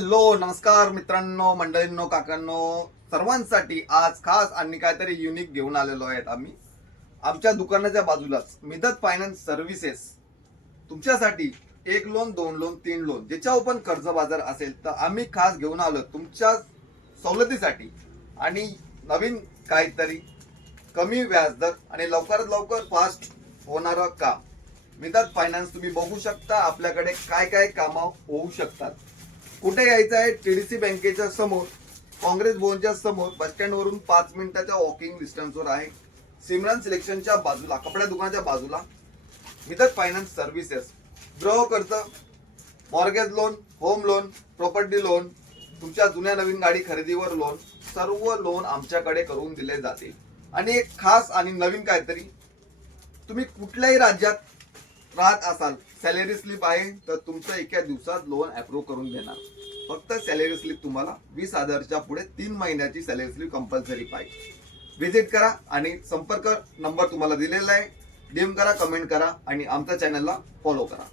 Hello नमस्कार मित्रांनो, मंडळींनो, काकांनो, सर्वांसाठी आज खास आणि काहीतरी युनिक घेऊन आलेलो आहेत आम्ही. आमच्या दुकानाच्या बाजूलाच मिदत फायनान्स सर्व्हिसेस तुमच्यासाठी 1 लोन 2 लोन 3 लोन ज्याच्यावर पण कर्ज बाजार असेल तर आम्ही खास घेऊन आलो तुमच्या सवलतीसाठी. आणि नवीन काहीतरी कमी व्याजदर आणि लवकरात लवकर फास्ट होणारं काम. मिदत फायनान्स तुम्ही बघू शकता आपल्याकडे काय काय कामं होऊ शकतात. कुठे यायचं आहे? टीडीसी बँकेच्या समोर, काँग्रेस भवनच्या समोर, बस स्टँड वरून 5 मिनिटाच्या वॉकिंग डिस्टन्सवर आहे. सिमरन सिलेक्शनच्या बाजूला, कपड्या दुकानाच्या बाजूला मिदत फायनान्स सर्व्हिसेस. गृह कर्ज, mortgage loan, home loan, property loan, तुमच्या जुन्या नवीन गाडी खरेदीवर लोन, सर्व लोन आमच्याकडे करून दिले जाते. आणि एक खास आणि नवीन काहीतरी, तुम्ही कुठल्याही राज्यात राहत असाल, सॅलरी स्लिप आहे तर तुमचं एका दिवसात लोन अप्रूव्ह करून देणार. फक्त सॅलरी स्लिप तुम्हाला 20,000च्या पुढे 3 महिन्याची सॅलरी स्लिप कंपल्सरी पाहिजे. व्हिजिट करा आणि संपर्क नंबर तुम्हाला दिलेला आहे. डीएम करा, कमेंट करा आणि आमच्या चॅनलला फॉलो करा.